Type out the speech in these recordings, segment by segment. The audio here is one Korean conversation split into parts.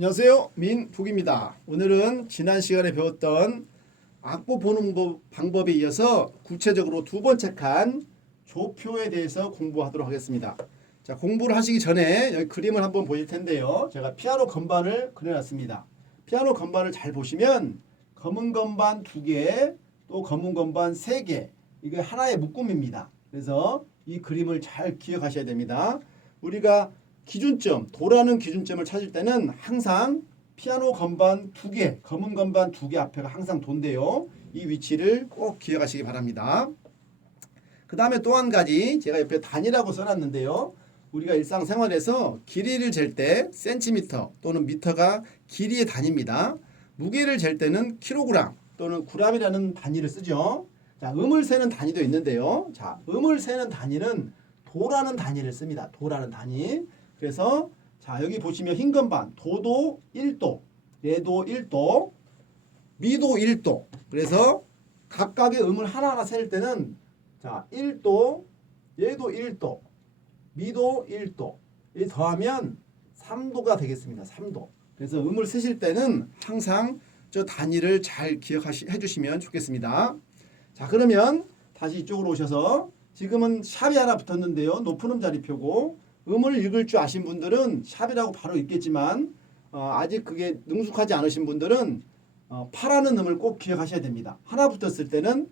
안녕하세요. 민북입니다. 오늘은 지난 시간에 배웠던 악보 보는 법- 방법에 이어서 구체적으로 두 번째 칸 조표에 대해서 공부하도록 하겠습니다. 자, 공부를 하시기 전에 여기 그림을 한번 보실 텐데요. 제가 피아노 건반을 그려놨습니다. 피아노 건반을 잘 보시면 검은 건반 두 개, 또 검은 건반 세 개, 이게 하나의 묶음입니다. 그래서 이 그림을 잘 기억하셔야 됩니다. 우리가 기준점, 도라는 기준점을 찾을 때는 항상 피아노 건반 두 개, 검은 건반 두 개 앞에가 항상 돈데요. 이 위치를 꼭 기억하시기 바랍니다. 그 다음에 또 한 가지 제가 옆에 단위라고 써놨는데요. 우리가 일상생활에서 길이를 잴 때 센티미터 또는 미터가 길이의 단위입니다. 무게를 잴 때는 킬로그램 또는 구람이라는 단위를 쓰죠. 자, 음을 세는 단위도 있는데요. 자, 음을 세는 단위는 도라는 단위를 씁니다. 도라는 단위. 그래서 자, 여기 보시면 흰 건반 도도 1도, 레도 1도, 미도 1도. 그래서 각각의 음을 하나하나 셀 때는 자, 1도, 얘도 1도, 미도 1도. 이 더하면 3도가 되겠습니다. 3도. 그래서 음을 쓰실 때는 항상 저 단위를 잘 기억하시 해 주시면 좋겠습니다. 자, 그러면 다시 이쪽으로 오셔서 지금은 샵이 하나 붙었는데요. 높은 음 자리표고 음을 읽을 줄 아신 분들은 샵이라고 바로 읽겠지만 어, 아직 그게 능숙하지 않으신 분들은 어, 파라는 음을 꼭 기억하셔야 됩니다. 하나 붙었을 때는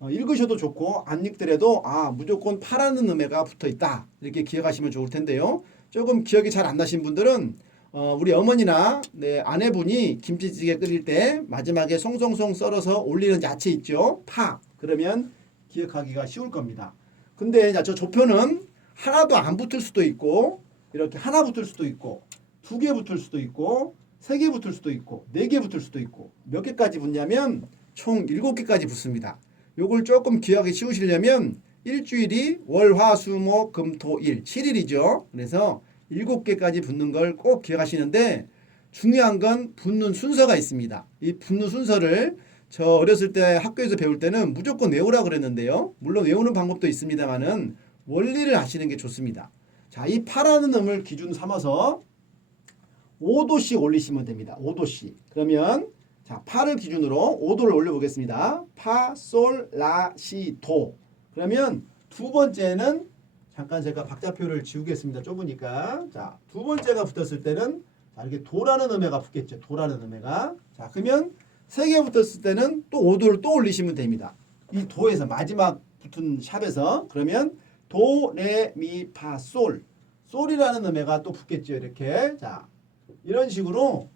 어, 읽으셔도 좋고 안 읽더라도 아 무조건 파라는 음에가 붙어 있다 이렇게 기억하시면 좋을 텐데요. 조금 기억이 잘 안 나신 분들은 어, 우리 어머니나 네, 아내분이 김치찌개 끓일 때 마지막에 송송송 썰어서 올리는 야채 있죠. 파 그러면 기억하기가 쉬울 겁니다. 근데 자, 저 조표는 하나도 안 붙을 수도 있고 이렇게 하나 붙을 수도 있고 두 개 붙을 수도 있고 세 개 붙을 수도 있고 네 개 붙을 수도 있고 몇 개까지 붙냐면 총 일곱 개까지 붙습니다. 요걸 조금 기억하기 쉬우시려면 일주일이 월, 화, 수, 목, 금, 토, 일, 7일이죠. 그래서 일곱 개까지 붙는 걸 꼭 기억하시는데 중요한 건 붙는 순서가 있습니다. 이 붙는 순서를 저 어렸을 때 학교에서 배울 때는 무조건 외우라 그랬는데요. 물론 외우는 방법도 있습니다만은 원리를 아시는 게 좋습니다. 자, 이 파라는 음을 기준 삼아서 5도씩 올리시면 됩니다. 5도씩. 그러면 자, 파를 기준으로 5도를 올려 보겠습니다. 파, 솔, 라, 시, 도. 그러면 두 번째는 잠깐 제가 박자표를 지우겠습니다. 좁으니까. 자, 두 번째가 붙었을 때는 자, 이렇게 도라는 음해가 붙겠죠. 도라는 음해가. 자, 그러면 세 개 붙었을 때는 또 5도를 또 올리시면 됩니다. 이 도에서 마지막 붙은 샵에서 그러면 도, 레, 미, 파, 솔. 솔이라는 음해가 또 붙겠죠. 이렇게. 자, 이런 식으로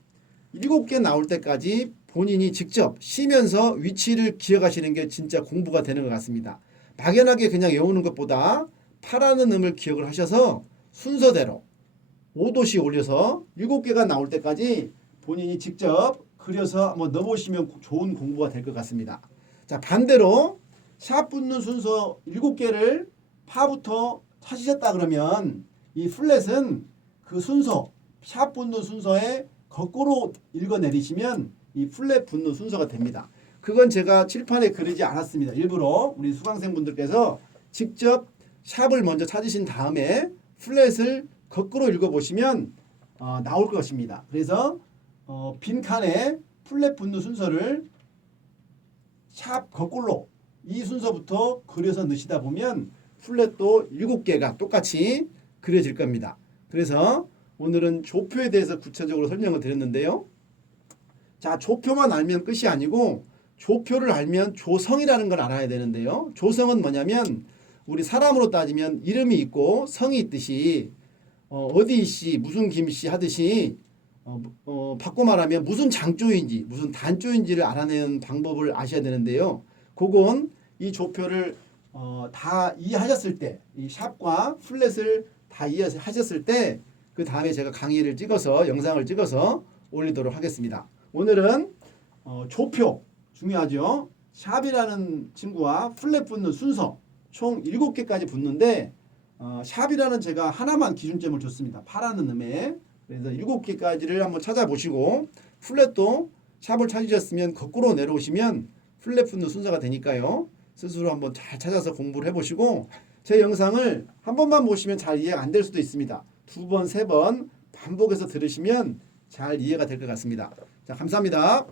일곱 개 나올 때까지 본인이 직접 쉬면서 위치를 기억하시는 게 진짜 공부가 되는 것 같습니다. 막연하게 그냥 외우는 것보다 파라는 음을 기억을 하셔서 순서대로 5도씩 올려서 일곱 개가 나올 때까지 본인이 직접 그려서 한번 넣어보시면 좋은 공부가 될 것 같습니다. 자 반대로 샵 붙는 순서 일곱 개를 파부터 찾으셨다 그러면 이 플랫은 그 순서 샵 붙는 순서에 거꾸로 읽어 내리시면 이 플랫 붙는 순서가 됩니다. 그건 제가 칠판에 그리지 않았습니다. 일부러 우리 수강생분들께서 직접 샵을 먼저 찾으신 다음에 플랫을 거꾸로 읽어보시면 어, 나올 것입니다. 그래서 어, 빈 칸에 플랫 붙는 순서를 샵 거꾸로 이 순서부터 그려서 넣으시다 보면 플랫도 일곱 개가 똑같이 그려질 겁니다. 그래서 오늘은 조표에 대해서 구체적으로 설명을 드렸는데요. 자, 조표만 알면 끝이 아니고 조표를 알면 조성이라는 걸 알아야 되는데요. 조성은 뭐냐면 우리 사람으로 따지면 이름이 있고 성이 있듯이 어, 어디 씨 무슨 김씨 하듯이 어, 어, 바꿔 말하면 무슨 장조인지 무슨 단조인지를 알아내는 방법을 아셔야 되는데요. 그건 이 조표를 어, 다 이해하셨을 때 이 샵과 플랫을 다 이해하셨을 때 그 다음에 제가 강의를 찍어서 영상을 찍어서 올리도록 하겠습니다. 오늘은 어, 조표 중요하죠. 샵이라는 친구와 플랫 붙는 순서 총 7개까지 붙는데 어, 샵이라는 제가 하나만 기준점을 줬습니다. 파라는 음에 그래서 7개까지를 한번 찾아보시고 플랫도 샵을 찾으셨으면 거꾸로 내려오시면 플랫 붙는 순서가 되니까요. 스스로 한번 잘 찾아서 공부를 해보시고 제 영상을 한 번만 보시면 잘 이해가 안 될 수도 있습니다. 두 번, 세 번 반복해서 들으시면 잘 이해가 될 것 같습니다. 자, 감사합니다.